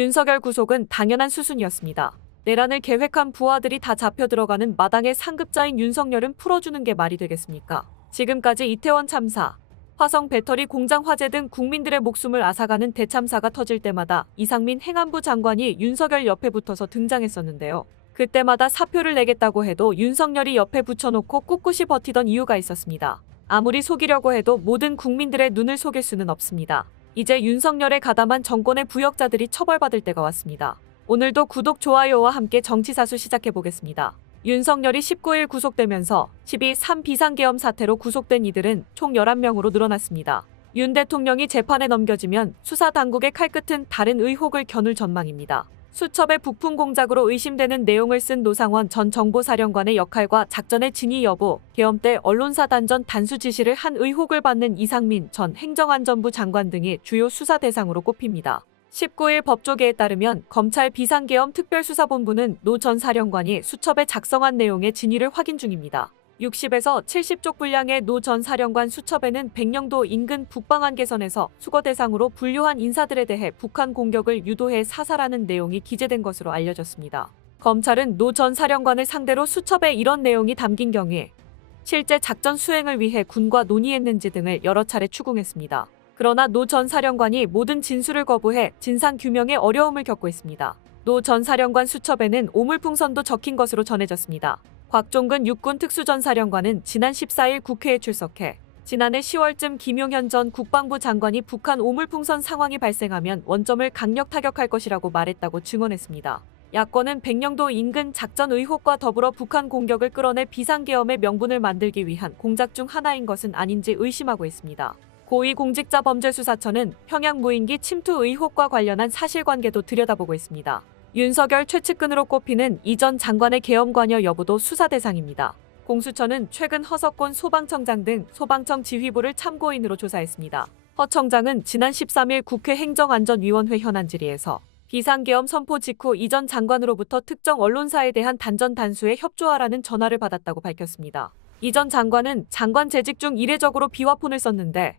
윤석열 구속은 당연한 수순이었습니다. 내란을 계획한 부하들이 다 잡혀 들어가는 마당의 상급자인 윤석열은 풀어주는 게 말이 되겠습니까? 지금까지 이태원 참사, 화성 배터리 공장 화재 등 국민들의 목숨을 앗아가는 대참사가 터질 때마다 이상민 행안부 장관이 윤석열 옆에 붙어서 등장했었는데요. 그때마다 사표를 내겠다고 해도 윤석열이 옆에 붙여놓고 꿋꿋이 버티던 이유가 있었습니다. 아무리 속이려고 해도 모든 국민들의 눈을 속일 수는 없습니다. 이제 윤석열의 가담한 정권의 부역자들이 처벌받을 때가 왔습니다. 오늘도 구독, 좋아요와 함께 정치사수 시작해보겠습니다. 윤석열이 19일 구속되면서 12.3 비상계엄 사태로 구속된 이들은 총 11명으로 늘어났습니다. 윤 대통령이 재판에 넘겨지면 수사당국의 칼끝은 다른 의혹을 겨눌 전망입니다. 수첩의 부품 공작으로 의심되는 내용을 쓴 노상원 전 정보사령관의 역할과 작전의 진위 여부, 계엄 때 언론사 단전 단수 지시를 한 의혹을 받는 이상민 전 행정안전부 장관 등이 주요 수사 대상으로 꼽힙니다. 19일 법조계에 따르면 검찰 비상계엄 특별수사본부는 노 전 사령관이 수첩에 작성한 내용의 진위를 확인 중입니다. 60에서 70쪽 분량의 노 전 사령관 수첩에는 백령도 인근 북방한계선에서 수거 대상으로 분류한 인사들에 대해 북한 공격을 유도해 사살하는 내용이 기재된 것으로 알려졌습니다. 검찰은 노 전 사령관을 상대로 수첩에 이런 내용이 담긴 경위에 실제 작전 수행을 위해 군과 논의했는지 등을 여러 차례 추궁했습니다. 그러나 노 전 사령관이 모든 진술을 거부해 진상규명에 어려움을 겪고 있습니다. 노 전 사령관 수첩에는 오물풍선도 적힌 것으로 전해졌습니다. 곽종근 육군 특수전사령관은 지난 14일 국회에 출석해 지난해 10월쯤 김용현 전 국방부 장관이 북한 오물풍선 상황이 발생하면 원점을 강력 타격할 것이라고 말했다고 증언했습니다. 야권은 백령도 인근 작전 의혹과 더불어 북한 공격을 끌어내 비상계엄의 명분을 만들기 위한 공작 중 하나인 것은 아닌지 의심하고 있습니다. 고위공직자범죄수사처는 평양 무인기 침투 의혹과 관련한 사실관계도 들여다보고 있습니다. 윤석열 최측근으로 꼽히는 이 전 장관의 계엄 관여 여부도 수사 대상입니다. 공수처는 최근 허석곤 소방청장 등 소방청 지휘부를 참고인으로 조사했습니다. 허 청장은 지난 13일 국회 행정안전위원회 현안 질의에서 비상계엄 선포 직후 이 전 장관으로부터 특정 언론사에 대한 단전 단수에 협조하라는 전화를 받았다고 밝혔습니다. 이 전 장관은 장관 재직 중 이례적으로 비화폰을 썼는데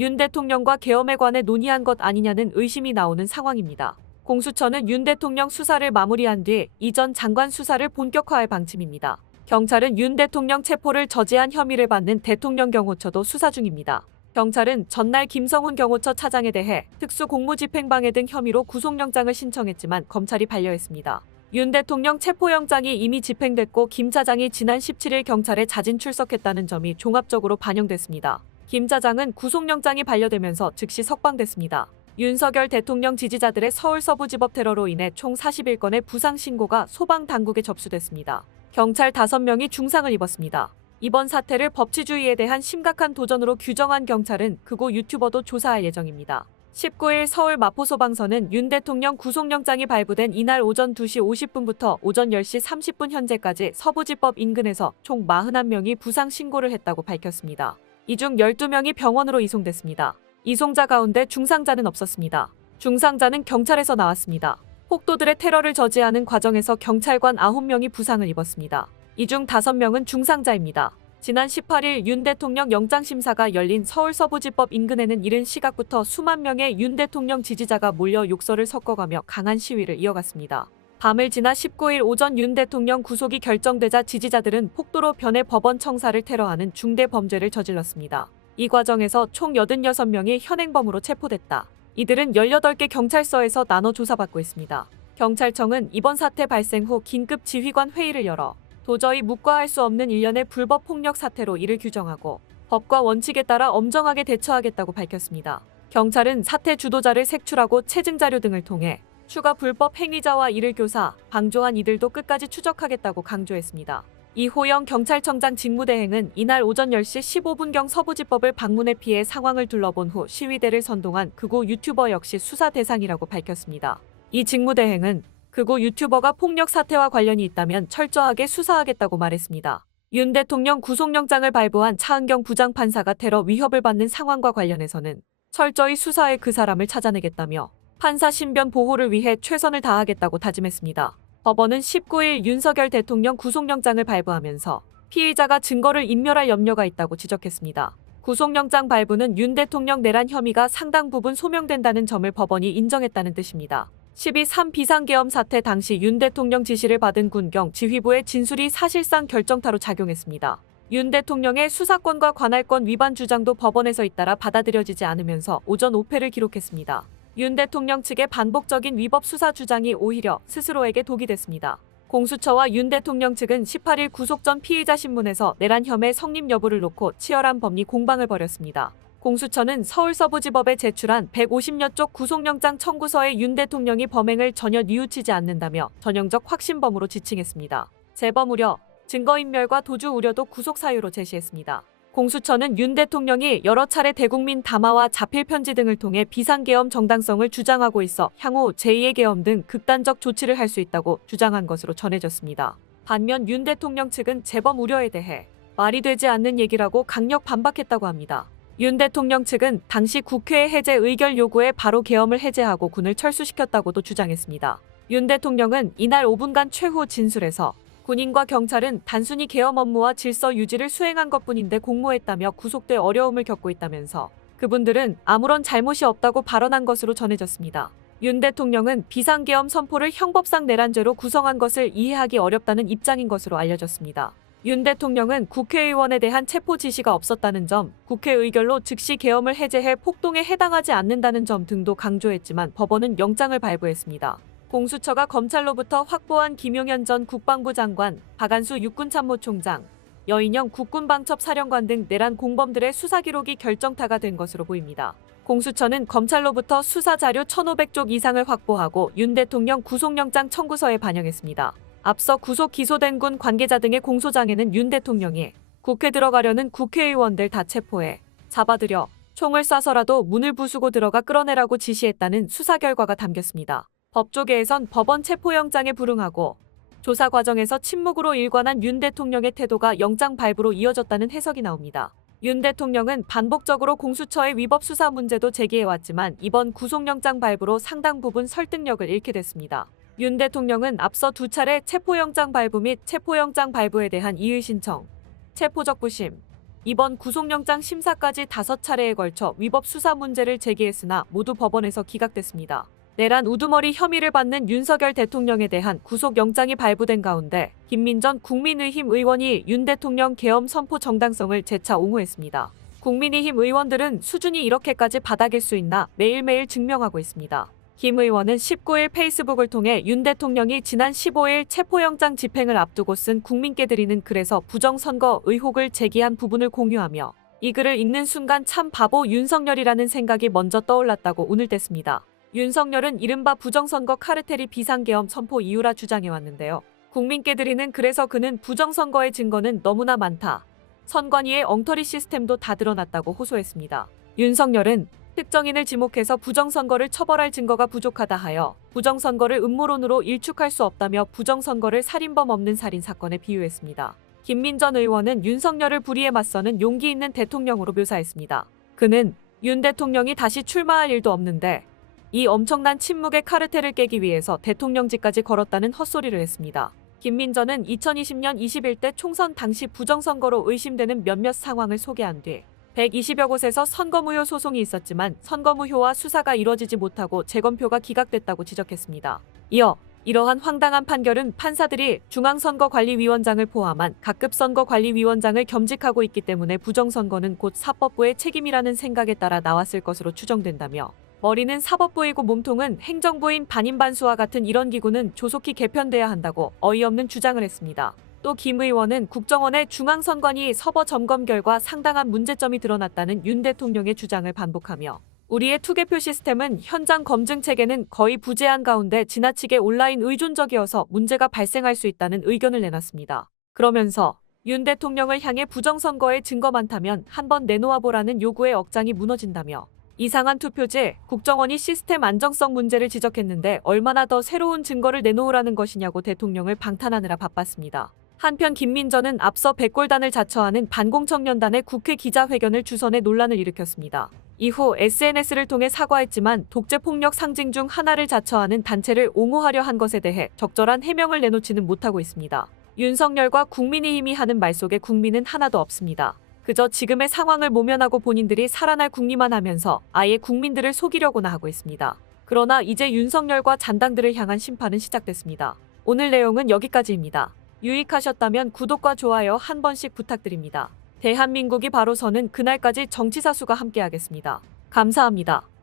윤 대통령과 계엄에 관해 논의한 것 아니냐는 의심이 나오는 상황입니다. 공수처는 윤 대통령 수사를 마무리한 뒤 이 전 장관 수사를 본격화할 방침입니다. 경찰은 윤 대통령 체포를 저지한 혐의를 받는 대통령 경호처도 수사 중입니다. 경찰은 전날 김성훈 경호처 차장에 대해 특수공무집행방해 등 혐의로 구속영장을 신청했지만 검찰이 반려했습니다. 윤 대통령 체포영장이 이미 집행됐고 김 차장이 지난 17일 경찰에 자진 출석했다는 점이 종합적으로 반영됐습니다. 김 차장은 구속영장이 반려되면서 즉시 석방됐습니다. 윤석열 대통령 지지자들의 서울 서부지법 테러로 인해 총 41건의 부상 신고가 소방당국에 접수됐습니다. 경찰 5명이 중상을 입었습니다. 이번 사태를 법치주의에 대한 심각한 도전으로 규정한 경찰은 극우 유튜버도 조사할 예정입니다. 19일 서울 마포소방서는 윤 대통령 구속영장이 발부된 이날 오전 2시 50분부터 오전 10시 30분 현재까지 서부지법 인근에서 총 41명이 부상 신고를 했다고 밝혔습니다. 이 중 12명이 병원으로 이송됐습니다. 이송자 가운데 중상자는 없었습니다. 중상자는 경찰에서 나왔습니다. 폭도들의 테러를 저지하는 과정에서 경찰관 9명이 부상을 입었습니다. 이 중 5명은 중상자입니다. 지난 18일 윤 대통령 영장심사가 열린 서울 서부지법 인근에는 이른 시각부터 수만 명의 윤 대통령 지지자가 몰려 욕설을 섞어가며 강한 시위를 이어갔습니다. 밤을 지나 19일 오전 윤 대통령 구속이 결정되자 지지자들은 폭도로 변해 법원 청사를 테러하는 중대 범죄를 저질렀습니다. 이 과정에서 총 86명이 현행범으로 체포됐다. 이들은 18개 경찰서에서 나눠 조사받고 있습니다. 경찰청은 이번 사태 발생 후 긴급 지휘관 회의를 열어 도저히 묵과할 수 없는 일련의 불법 폭력 사태로 이를 규정하고 법과 원칙에 따라 엄정하게 대처하겠다고 밝혔습니다. 경찰은 사태 주도자를 색출하고 체증 자료 등을 통해 추가 불법 행위자와 이를 교사, 방조한 이들도 끝까지 추적하겠다고 강조했습니다. 이호영 경찰청장 직무대행은 이날 오전 10시 15분경 서부지법을 방문해 피해 상황을 둘러본 후 시위대를 선동한 극우 유튜버 역시 수사 대상이라고 밝혔습니다. 이 직무대행은 극우 유튜버가 폭력 사태와 관련이 있다면 철저하게 수사하겠다고 말했습니다. 윤 대통령 구속영장을 발부한 차은경 부장판사가 테러 위협을 받는 상황과 관련해서는 철저히 수사해 그 사람을 찾아내겠다며 판사 신변 보호를 위해 최선을 다하겠다고 다짐했습니다. 법원은 19일 윤석열 대통령 구속영장을 발부하면서 피의자가 증거를 인멸할 염려가 있다고 지적했습니다. 구속영장 발부는 윤 대통령 내란 혐의가 상당 부분 소명된다는 점을 법원이 인정했다는 뜻입니다. 12.3 비상계엄 사태 당시 윤 대통령 지시를 받은 군경 지휘부의 진술이 사실상 결정타로 작용했습니다. 윤 대통령의 수사권과 관할권 위반 주장도 법원에서 잇따라 받아들여지지 않으면서 오전 오패를 기록했습니다. 윤 대통령 측의 반복적인 위법 수사 주장이 오히려 스스로에게 독이 됐습니다. 공수처와 윤 대통령 측은 18일 구속 전 피의자 신문에서 내란 혐의 성립 여부를 놓고 치열한 법리 공방을 벌였습니다. 공수처는 서울서부지법에 제출한 150여 쪽 구속영장 청구서에 윤 대통령이 범행을 전혀 뉘우치지 않는다며 전형적 확신범으로 지칭했습니다. 재범 우려, 증거인멸과 도주 우려도 구속 사유로 제시했습니다. 공수처는 윤 대통령이 여러 차례 대국민 담화와 자필 편지 등을 통해 비상계엄 정당성을 주장하고 있어 향후 제2의 계엄 등 극단적 조치를 할 수 있다고 주장한 것으로 전해졌습니다. 반면 윤 대통령 측은 재범 우려에 대해 말이 되지 않는 얘기라고 강력 반박했다고 합니다. 윤 대통령 측은 당시 국회 해제 의결 요구에 바로 계엄을 해제하고 군을 철수시켰다고도 주장했습니다. 윤 대통령은 이날 5분간 최후 진술에서 군인과 경찰은 단순히 계엄 업무와 질서 유지를 수행한 것뿐인데 공모했다며 구속돼 어려움을 겪고 있다면서 그분들은 아무런 잘못이 없다고 발언한 것으로 전해졌습니다. 윤 대통령은 비상계엄 선포를 형법상 내란죄로 구성한 것을 이해하기 어렵다는 입장인 것으로 알려졌습니다. 윤 대통령은 국회의원에 대한 체포 지시가 없었다는 점, 국회 의결로 즉시 계엄을 해제해 폭동에 해당하지 않는다는 점 등도 강조했지만 법원은 영장을 발부했습니다. 공수처가 검찰로부터 확보한 김용현 전 국방부 장관, 박안수 육군참모총장, 여인영 국군방첩사령관 등 내란 공범들의 수사 기록이 결정타가 된 것으로 보입니다. 공수처는 검찰로부터 수사 자료 1,500쪽 이상을 확보하고 윤 대통령 구속영장 청구서에 반영했습니다. 앞서 구속 기소된 군 관계자 등의 공소장에는 윤 대통령이 국회 들어가려는 국회의원들 다 체포해 잡아들여 총을 쏴서라도 문을 부수고 들어가 끌어내라고 지시했다는 수사 결과가 담겼습니다. 법조계에선 법원 체포영장에 불응하고 조사 과정에서 침묵으로 일관한 윤 대통령의 태도가 영장 발부로 이어졌다는 해석이 나옵니다. 윤 대통령은 반복적으로 공수처의 위법 수사 문제도 제기해왔지만 이번 구속영장 발부로 상당 부분 설득력을 잃게 됐습니다. 윤 대통령은 앞서 2차례 체포영장 발부 및 체포영장 발부에 대한 이의 신청, 체포적부심, 이번 구속영장 심사까지 5차례에 걸쳐 위법 수사 문제를 제기했으나 모두 법원에서 기각됐습니다. 내란 우두머리 혐의를 받는 윤석열 대통령에 대한 구속영장이 발부된 가운데 김민전 국민의힘 의원이 윤 대통령 계엄 선포 정당성을 재차 옹호했습니다. 국민의힘 의원들은 수준이 이렇게까지 바닥일 수 있나 매일매일 증명하고 있습니다. 김 의원은 19일 페이스북을 통해 윤 대통령이 지난 15일 체포영장 집행을 앞두고 쓴 국민께 드리는 글에서 부정선거 의혹을 제기한 부분을 공유하며 이 글을 읽는 순간 참 바보 윤석열이라는 생각이 먼저 떠올랐다고 운을 뗐습니다. 윤석열은 이른바 부정선거 카르텔이 비상계엄 선포 이유라 주장해왔는데요. 국민께 드리는 글에서 그는 부정선거의 증거는 너무나 많다. 선관위의 엉터리 시스템도 다 드러났다고 호소했습니다. 윤석열은 특정인을 지목해서 부정선거를 처벌할 증거가 부족하다 하여 부정선거를 음모론으로 일축할 수 없다며 부정선거를 살인범 없는 살인 사건에 비유했습니다. 김민전 의원은 윤석열을 불의에 맞서는 용기 있는 대통령으로 묘사했습니다. 그는 윤 대통령이 다시 출마할 일도 없는데 이 엄청난 침묵의 카르텔을 깨기 위해서 대통령직까지 걸었다는 헛소리를 했습니다. 김민전은 2020년 21대 총선 당시 부정선거로 의심되는 몇몇 상황을 소개한 뒤 120여 곳에서 선거무효 소송이 있었지만 선거무효와 수사가 이뤄지지 못하고 재검표가 기각됐다고 지적했습니다. 이어 이러한 황당한 판결은 판사들이 중앙선거관리위원장을 포함한 각급 선거관리위원장을 겸직하고 있기 때문에 부정선거는 곧 사법부의 책임이라는 생각에 따라 나왔을 것으로 추정된다며 머리는 사법부이고 몸통은 행정부인 반인반수와 같은 이런 기구는 조속히 개편돼야 한다고 어이없는 주장을 했습니다. 또 김 의원은 국정원의 중앙선관위 서버 점검 결과 상당한 문제점이 드러났다는 윤 대통령의 주장을 반복하며 우리의 투개표 시스템은 현장 검증 체계는 거의 부재한 가운데 지나치게 온라인 의존적이어서 문제가 발생할 수 있다는 의견을 내놨습니다. 그러면서 윤 대통령을 향해 부정선거에 증거 많다면 한번 내놓아 보라는 요구의 억장이 무너진다며 이상한 투표제, 국정원이 시스템 안정성 문제를 지적했는데 얼마나 더 새로운 증거를 내놓으라는 것이냐고 대통령을 방탄하느라 바빴습니다. 한편 김민전은 앞서 백골단을 자처하는 반공청년단의 국회 기자회견을 주선해 논란을 일으켰습니다. 이후 SNS를 통해 사과했지만 독재폭력 상징 중 하나를 자처하는 단체를 옹호하려 한 것에 대해 적절한 해명을 내놓지는 못하고 있습니다. 윤석열과 국민의힘이 하는 말 속에 국민은 하나도 없습니다. 그저 지금의 상황을 모면하고 본인들이 살아날 궁리만 하면서 아예 국민들을 속이려고나 하고 있습니다. 그러나 이제 윤석열과 잔당들을 향한 심판은 시작됐습니다. 오늘 내용은 여기까지입니다. 유익하셨다면 구독과 좋아요 한 번씩 부탁드립니다. 대한민국이 바로 서는 그날까지 정치사수가 함께하겠습니다. 감사합니다.